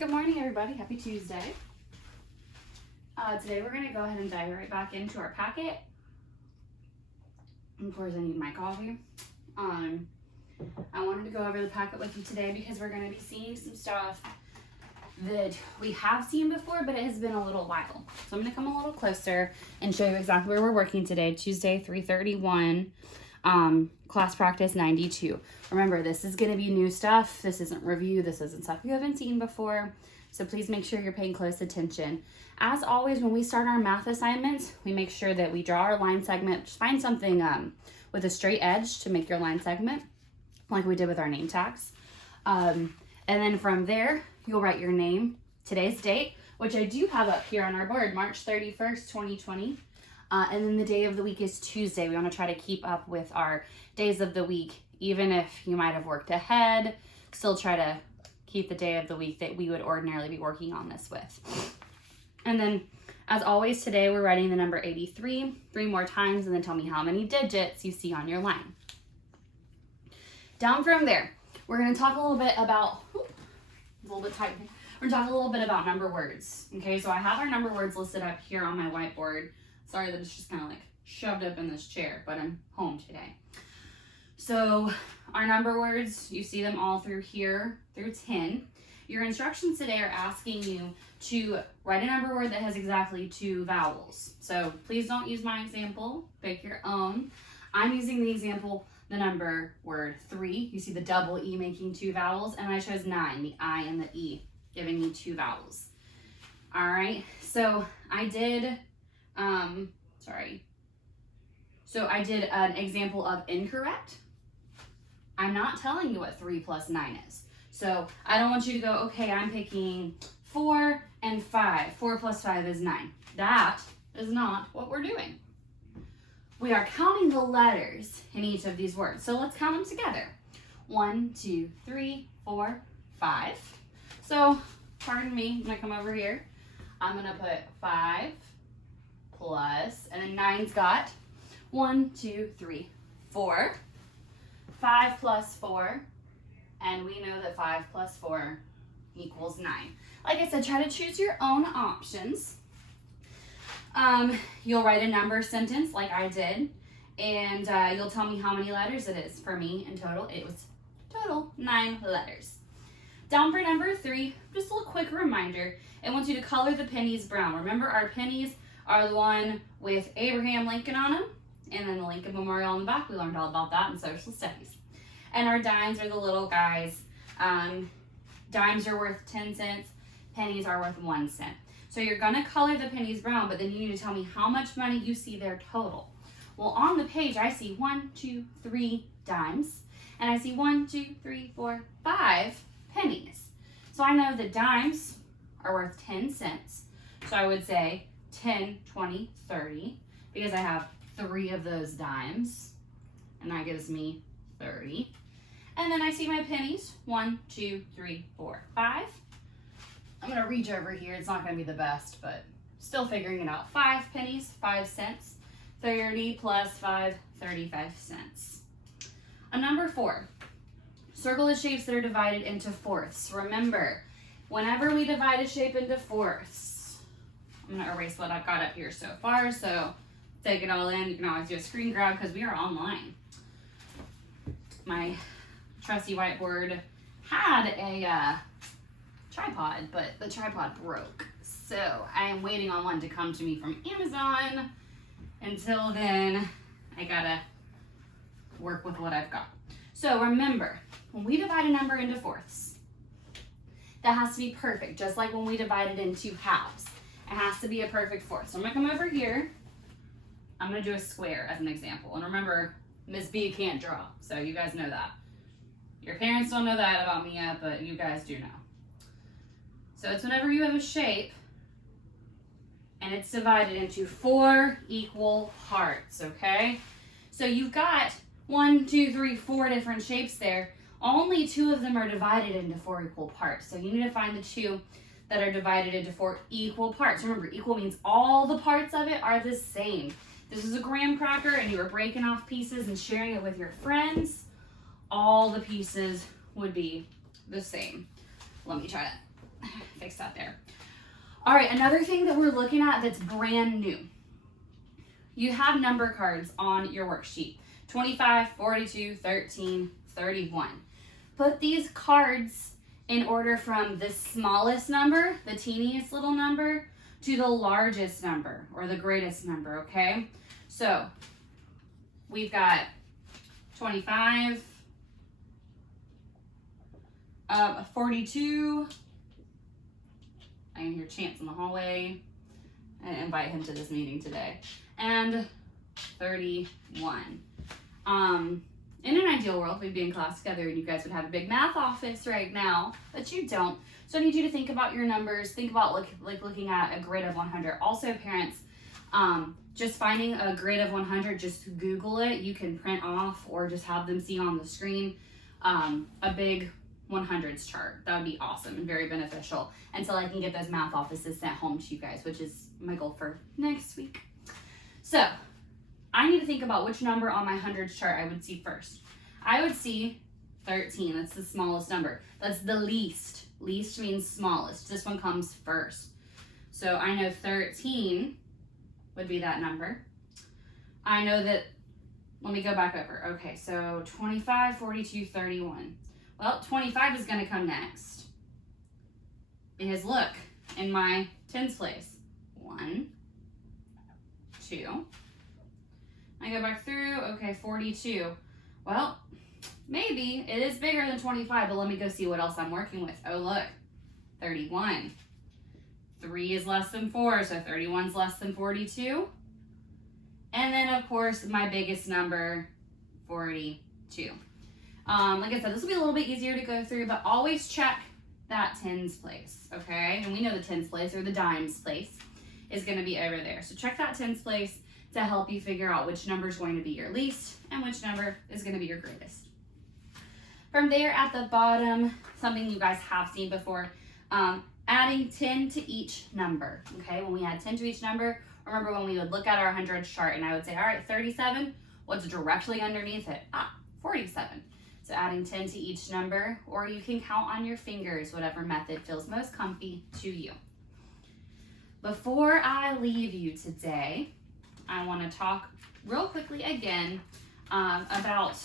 Good morning, everybody. Happy Tuesday. Today we're going to go ahead and dive right back into our packet. Of course, I need my coffee. I wanted to go over the packet with you today because we're going to be seeing some stuff that we have seen before, but it has been a little while. So I'm going to come a little closer and show you exactly where we're working today. Tuesday, 331, class practice 92. Remember, this is going to be new stuff. This isn't review. This isn't stuff you haven't seen before. So please make sure you're paying close attention. As always, when we start our math assignments, we make sure that we draw our line segment. Just find something with a straight edge to make your line segment, like we did with our name tags. And then from there, you'll write your name, today's date, which I do have up here on our board, March 31st, 2020. And then the day of the week is Tuesday. We want to try to keep up with our days of the week, even if you might have worked ahead, still try to keep the day of the week that we would ordinarily be working on this with. And then, as always, today we're writing the number 83 3 more times, and then tell me how many digits you see on your line. Down from there, we're going to talk a little bit about, a little bit tight. We're going to talk a little bit about number words. Okay, so I have our number words listed up here on my whiteboard. Sorry that it's just kind of like shoved up in this chair, but I'm home today. So our number words, you see them all through here through 10. Your instructions today are asking you to write a number word that has exactly 2 vowels. So please don't use my example, pick your own. I'm using the example, the number word 3. You see the double E making 2 vowels, and I chose 9, the I and the E, giving me 2 vowels. All right, so I did, So I did an example of incorrect. I'm not telling you what 3 plus 9 is. So I don't want you to go, okay, I'm picking 4 and 5. 4 plus 5 is 9. That is not what we're doing. We are counting the letters in each of these words. So let's count them together. 1, 2, 3, 4, 5. So, pardon me, I'm gonna come over here. I'm gonna put 5 plus, and then 9's got 1, 2, 3, 4. 5 plus 4, and we know that 5 plus 4 equals 9. Like I said, try to choose your own options. You'll write a number sentence like I did, and you'll tell me how many letters it is. For me, in total, it was total 9 letters. Down for number 3, just a little quick reminder. I want you to color the pennies brown. Remember, our pennies are the one with Abraham Lincoln on them, and then the Lincoln Memorial on the back. We learned all about that in social studies. And our dimes are the little guys. Dimes are worth 10 cents. Pennies are worth 1 cent. So you're gonna color the pennies brown, but then you need to tell me how much money you see there total. Well, on the page, I see 1, 2, 3 dimes, and I see 1, 2, 3, 4, 5 pennies. So I know that dimes are worth 10 cents. So I would say 10, 20, 30, because I have 3 of those dimes, and that gives me 30. And then I see my pennies, 1, 2, 3, 4, 5. I'm gonna reach over here. It's not gonna be the best, but still figuring it out. 5 pennies, 5 cents. 30 plus 5, 35 cents. Number 4, circle the shapes that are divided into fourths. Remember, whenever we divide a shape into fourths, I'm gonna erase what I've got up here so far, so take it all in. You can always do a screen grab because we are online. My trusty whiteboard had a tripod, but the tripod broke. So I am waiting on one to come to me from Amazon. Until then, I gotta work with what I've got. So remember, when we divide a number into fourths, that has to be perfect, just like when we divide it into halves. It has to be a perfect fourth. So I'm gonna come over here. I'm gonna do a square as an example. And remember, Miss B can't draw, so you guys know that. Your parents don't know that about me yet, but you guys do know. So it's whenever you have a shape and it's divided into 4 equal parts, okay? So you've got 1, 2, 3, 4 different shapes there. Only 2 of them are divided into 4 equal parts. So you need to find the 2 that are divided into 4 equal parts. Remember, equal means all the parts of it are the same. This is a graham cracker and you were breaking off pieces and sharing it with your friends, all the pieces would be the same. Let me try to fix that there. All right, another thing that we're looking at that's brand new. You have number cards on your worksheet. 25, 42, 13, 31. Put these cards in order from the smallest number, the teeniest little number, to the largest number or the greatest number, okay? So we've got 25, 42. I can hear Chance in the hallway. I invite him to this meeting today. And 31. In an ideal world, we'd be in class together and you guys would have a big math office right now, but you don't. So I need you to think about your numbers. Think about like looking at a grid of 100. Also, parents, just finding a grid of 100, just Google it. You can print off or just have them see on the screen a big 100s chart. That would be awesome and very beneficial until I can get those math offices sent home to you guys, which is my goal for next week. So I need to think about which number on my hundreds chart I would see first. I would see 13. That's the smallest number. That's the least. Least means smallest. This one comes first. So I know 13 would be that number. I know that, let me go back over. Okay, so 25, 42, 31. Well, 25 is going to come next. Because look, in my tens place. 1, 2. I go back through, okay, 42. Well, maybe it is bigger than 25, but let me go see what else I'm working with. Oh, look, 31. 3 is less than 4, so 31 is less than 42. And then, of course, my biggest number, 42. Like I said, this will be a little bit easier to go through, but always check that tens place, okay? And we know the tens place or the dimes place is going to be over there. So check that tens place to help you figure out which number is going to be your least and which number is going to be your greatest. From there at the bottom, something you guys have seen before, adding 10 to each number, okay? When we add 10 to each number, remember when we would look at our hundreds chart and I would say, all right, 37, what's directly underneath it? 47. So adding 10 to each number, or you can count on your fingers, whatever method feels most comfy to you. Before I leave you today, I want to talk real quickly again about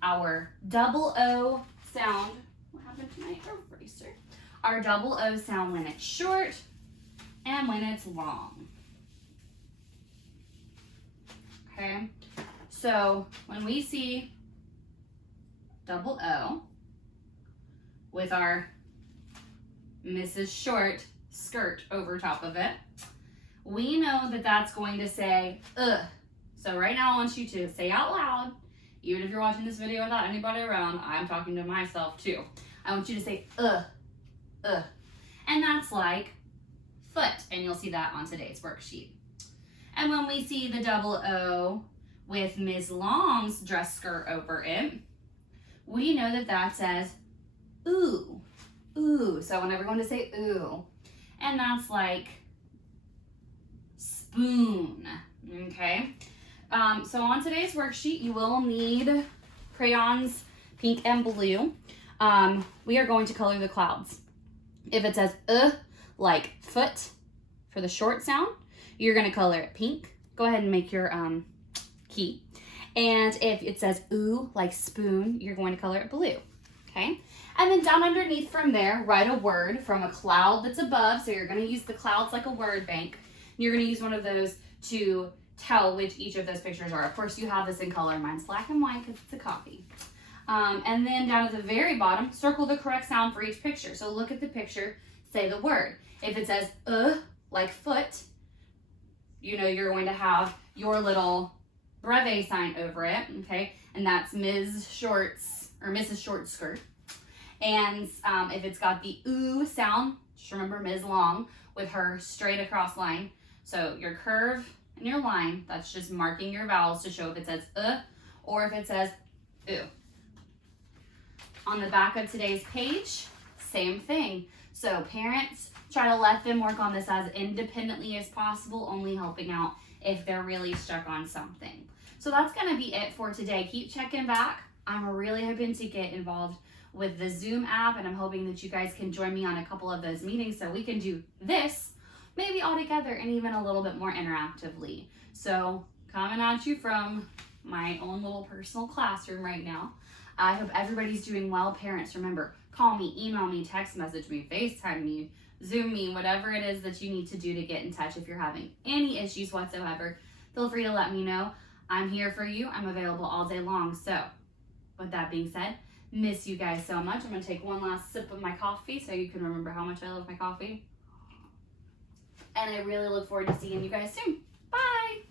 our double O sound. What happened to my eraser? Our double O sound when it's short and when it's long. Okay, so when we see double O with our Mrs. Short skirt over top of it, we know that that's going to say ugh. So right now I want you to say out loud, even if you're watching this video without anybody around, I'm talking to myself too. I want you to say ugh, ugh. And that's like foot, and you'll see that on today's worksheet. And when we see the double O with Ms. Long's dress skirt over it, we know that that says ooh, ooh. So I want everyone to say ooh. And that's like spoon, okay? So on today's worksheet, you will need crayons, pink and blue. We are going to color the clouds. If it says like foot for the short sound, you're gonna color it pink. Go ahead and make your key. And if it says ooh, like spoon, you're going to color it blue, okay? And then down underneath from there, write a word from a cloud that's above. So you're gonna use the clouds like a word bank. You're gonna use one of those to tell which each of those pictures are. Of course, you have this in color. Mine's black and white because it's a copy. And then down at the very bottom, circle the correct sound for each picture. So look at the picture, say the word. If it says like foot, you know you're going to have your little breve sign over it, okay? And that's Ms. Short's or Mrs. Short's skirt. And if it's got the ooh sound, just remember Ms. Long with her straight across line. So your curve and your line, that's just marking your vowels to show if it says or if it says ooh. On the back of today's page, same thing. So parents, try to let them work on this as independently as possible, only helping out if they're really stuck on something. So that's gonna be it for today. Keep checking back. I'm really hoping to get involved with the Zoom app, and I'm hoping that you guys can join me on a couple of those meetings so we can do this maybe all together and even a little bit more interactively. So coming at you from my own little personal classroom right now. I hope everybody's doing well. Parents, remember, call me, email me, text message me, FaceTime me, Zoom me, whatever it is that you need to do to get in touch. If you're having any issues whatsoever, feel free to let me know. I'm here for you. I'm available all day long. So with that being said, miss you guys so much. I'm going to take one last sip of my coffee so you can remember how much I love my coffee. And I really look forward to seeing you guys soon. Bye!